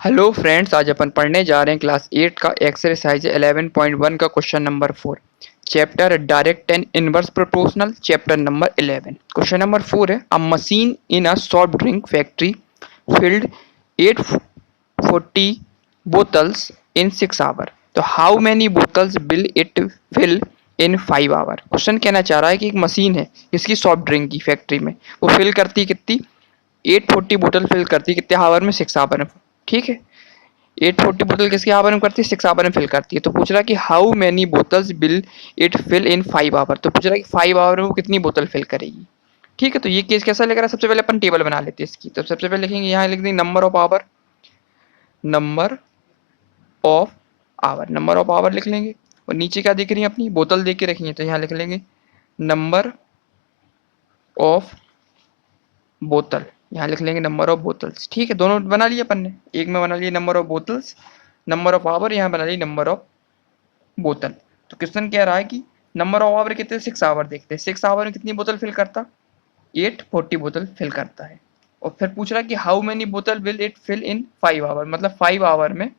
Hello friends, आज अपन पढ़ने जा रहे हैं क्लास 8 का एक्सरसाइज 11.1 का question number 4। Chapter direct and inverse proportional, chapter number 11। Question number 4 है, a machine in a soft drink factory filled 840 bottles in 6 hour. तो how many bottles will it fill in 5 hour. Question कहना चाह रहा है कि एक machine है इसकी सॉफ्ट ड्रिंक की फैक्ट्री में, वो फिल करती कितनी 840 बोतल फिल करती कितने आवर में, 6 आवर में। ठीक है, 840 बोतल किसके आवर में करती है, 6 आवर में फिल करती है। तो पूछ रहा है कि how many bottles will it fill in 5 hour. तो पूछ रहा है कि 5 आवर में वो कितनी बोतल फिल करेगी। ठीक है, तो ये केस कैसा लग रहा है, सबसे पहले अपन टेबल बना लेते हैं इसकी। तो सबसे पहले लिखेंगे, यहाँ लिख देंगे number of hour, number of hour, number of hour लिख लेंगे। और नीचे क्या देख रही है, अपनी बोतल देख के रखी है, तो यहाँ लिख लेंगे नंबर ऑफ बोतल, यहाँ लिख लेंगे नंबर ऑफ बोतल्स। ठीक है, दोनों बना लिए अपन ने, एक में बना लिए number of bottles, number of hour, यहाँ बना ली नंबर ऑफ बोतल। तो क्वेश्चन कह रहा है कि नंबर ऑफ आवर कितने, 6 आवर देखते हैं, 6 आवर में कितनी बोतल फिल करता, 840 बोतल फिल करता है। और फिर पूछ रहा है कि how many bottle will it fill in 5 hour, मतलब 5 आवर में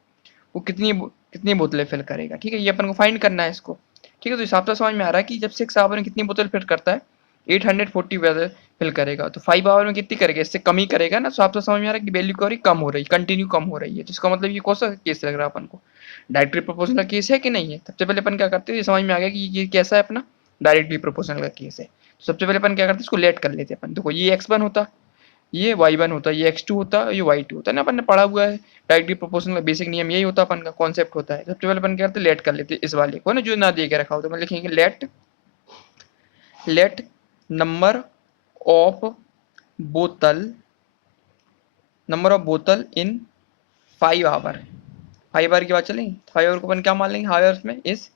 वो कितनी कितनी बोतलें फिल करेगा। ठीक है, ये अपन को फाइंड करना है इसको। ठीक है, तो हिसाब से समझ में आ रहा है कि जब 6 आवर में कितनी बोतल फिल करता है, 840 बोतल फिल करेगा, तो 5 आवर में कितनी करेगा, इससे कम ही करेगा ना। तो हिसाब से समझ में आ रहा है कि वैल्यू क्या हो रही, कम हो रही, कंटिन्यू कम हो रही है। तो इसका मतलब ये कौन सा केस लग रहा है अपन को, डायरेक्टली प्रोपोर्शनल केस है कि नहीं है। सबसे पहले अपन क्या करते हैं, ये समझ में आ गया कि ये कैसा है अपना, डायरेक्टली प्रोपोर्शनल का केस है। तो सबसे पहले अपन क्या करते हैं, इसको लेट कर लेते हैं अपन। देखो, ये x1 होता, ये y1 होता, ये x2 होता, ये y2 होता है ना, अपन ने पढ़ा हुआ है। डायरेक्टली प्रोपोर्शनल का बेसिक नियम यही होता है, अपन का कॉन्सेप्ट होता है। सबसे पहले अपन क्या करते हैं, लेट कर लेते हैं इस वाले को ना, जो ना दे के रखा हो। तो मैं लिखेंगे लेट नंबर ऑफ बोतल, नंबर ऑफ बोतल इन 5 आवर। 5 आवर की बात चलेंगे, 5 आवर को अपन क्या मान लेंगे, आवर्स में इस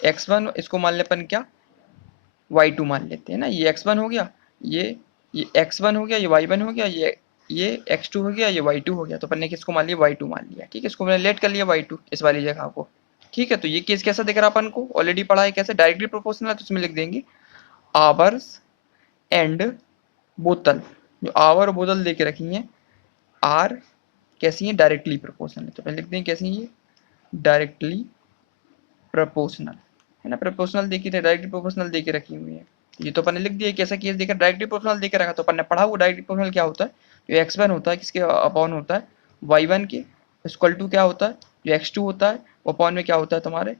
x1, इसको मान ले अपन क्या, y2 मान लेते हैं ना। ये x1 हो गया, ये x1 हो गया, ये y1 हो गया, ये x2 हो गया, ये y2 हो गया। तो अपन ने किसको मान लिया, y2 मान लिया। ठीक है, इसको मैंने लेट कर लिया y2 इस वाली जगह को। ठीक है, तो ये केस कैसा दिख रहा अपन को, ऑलरेडी पढ़ा है कैसे, डायरेक्टली प्रोपोर्शनल है। तो इसमें लिख देंगे आवर्स एंड बोतल, जो आवर और बोतल दे के रखी है, आर कैसी है, डायरेक्टली प्रोपोर्शनल है। तो पहले लिख देंगे कैसी है, ये डायरेक्टली प्रोपोर्शनल है ना, प्रोपोर्शनल देखी थे, डायरेक्टली प्रोपोर्शनल देके रखी हुई है। ये तो अपन ने लिख दिया कैसा केस देखा, डायरेक्टली प्रोपोर्शनल देके रखा। तो अपन ने पढ़ा हुआ डायरेक्टली प्रोपोर्शनल क्या होता है, जो x1 होता है किसके अपॉन होता है, y1 के, इक्वल टू क्या होता है, जो x2 होता है वो अपॉन में क्या होता है तुम्हारे,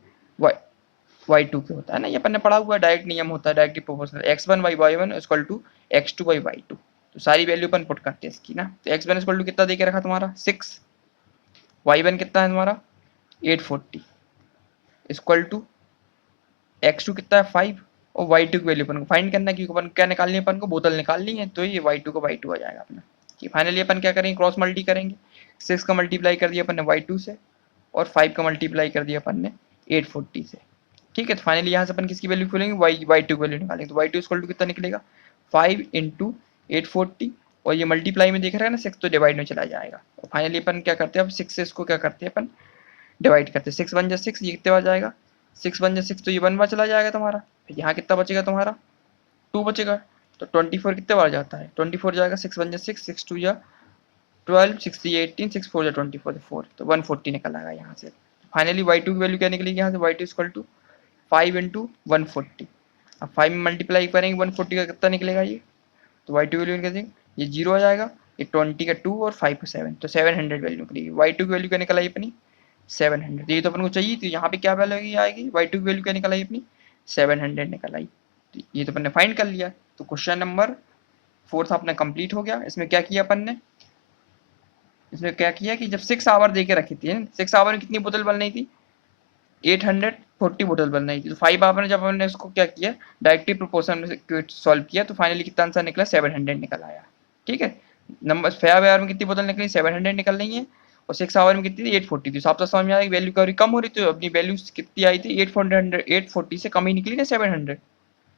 y2 के होता है ना। ये अपन ने पढ़ा हुआ डायरेक्ट नियम होता है, directly proportional, x1 by y1 equal to x2 by y2। तो सारी वैल्यू अपन पुट करते हैं इसकी ना। तो x1 इक्वल टू कितना देके रखा तुम्हारा 6, y1 कितना है तुम्हारा 840, इक्वल टू x2 कितना है 5, और y2 की वैल्यू अपन को फाइंड करना है, क्योंकि अपन क्या निकालनी है, अपन को बोतल निकालनी है। तो ये y2 को y2 आ जाएगा अपना। कि फाइनली अपन क्या करेंगे, क्रॉस मल्टी करेंगे, 6 का मल्टीप्लाई कर दिया अपन ने y2 से, और 5 का मल्टीप्लाई कर दिया अपन ने 840 से। ठीक है, तो फाइनली यहाँ से अपन किसकी वैल्यू खोलेंगे, y2 की वैल्यू निकालेंगे। तो y2 इक्वल टू कितना निकलेगा 5 इंटू 840, और ये मल्टीप्लाई में देख रहा है ना 6, तो डिवाइड में चला जाएगा। और फाइनली अपन क्या करते हैं, अब 6 से इसको क्या करते हैं अपन, डिवाइड करते हैं। 6 वन जा 6, ये कितने बार जाएगा, 6 वन जा 6, तो ये 1 बार चला जाएगा तुम्हारा। फिर यहाँ कितना बचेगा तुम्हारा 2 बचेगा। तो 24 कितने बार जाता है, 24 जाएगा, 6 वन जा 6, 6 टू जा 12, 6 3 18, 6 4 जा 24, 4, तो 140 निकल आएगा यहाँ से। फाइनली y2 की वैल्यू क्या निकलेगी यहाँ से, y2 इक्वल टू 5 इंटू 140। अब 5 में मल्टीप्लाई करेंगे 140 का कितना निकलेगा ये, तो y2 की वैल्यू निकलेगी, ये 0 आ जाएगा, ये 20 का 2 और 5 का 7, तो 700 वैल्यू निकलेगी। y2 की वैल्यू क्या निकल आई अपनी 700, ये तो अपन को चाहिए। तो यहाँ पे क्या वैल्यू आएगी, y2 की वैल्यू क्या निकल आई अपनी 700 निकल आई। तो ये तो अपन ने फाइंड कर लिया। तो क्वेश्चन नंबर 4 अपना कंप्लीट हो गया। इसमें क्या किया अपन ने, इसमें क्या किया कि जब 6 आवर दे के रखी थी, 6 आवर में कितनी बोतल बन रही थी, 840 बोतल बन रही थी। तो 5 आवर में जब हमने उसको क्या किया, डायरेक्टली प्रोपोर्शनल सॉल्व किया, तो फाइनली कितना आंसर निकला 700 निकल आया। ठीक है, नंबर 5 आवर में कितनी बोतल निकली 700 निकल रही है, और 6 आवर में कितनी थी 840 थी। साफ साफ समझ में आ रहा है वैल्यू कम हो रही थी, तो अपनी वैल्यू कितनी आई थी 840 से कम ही निकली ना, 700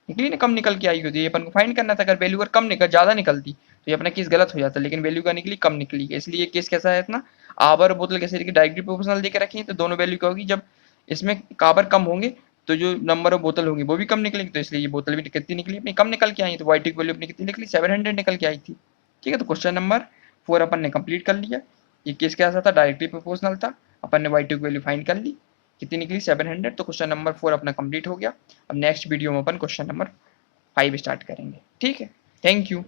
निकली ना, कम निकल के आई होती है। अपन को फाइंड करना था, अगर वैल्यू अगर कम निकल ज्यादा निकलती तो ये अपना केस गलत हो जाता, लेकिन वैल्यू का निकली कम निकली है, इसलिए ये केस कैसा है इतना। आवर बोतल कैसे डायरेक्टली प्रोपोर्शनल देकर रखी है, तो दोनों वैल्यू क्या होगी, जब इसमें काबर कम होंगे तो जो नंबर ऑफ बोतल होंगी वो भी कम निकलेंगी। तो इसलिए ये बोतल भी कितनी निकली अपनी कम निकल के आई। तो y2 की वैल्यू अपनी कितनी निकली 700 निकल के आई थी। ठीक है, तो क्वेश्चन नंबर 4 अपन ने कंप्लीट कर लिया। ये केस कैसा था, डायरेक्टली प्रोपोर्शनल था। अपन ने y2 की वैल्यू फाइंड कर ली, कितनी निकली 700। तो क्वेश्चन नंबर 4 अपना कंप्लीट हो गया। अब नेक्स्ट वीडियो में अपन क्वेश्चन नंबर 5 स्टार्ट करेंगे। ठीक है, थैंक यू।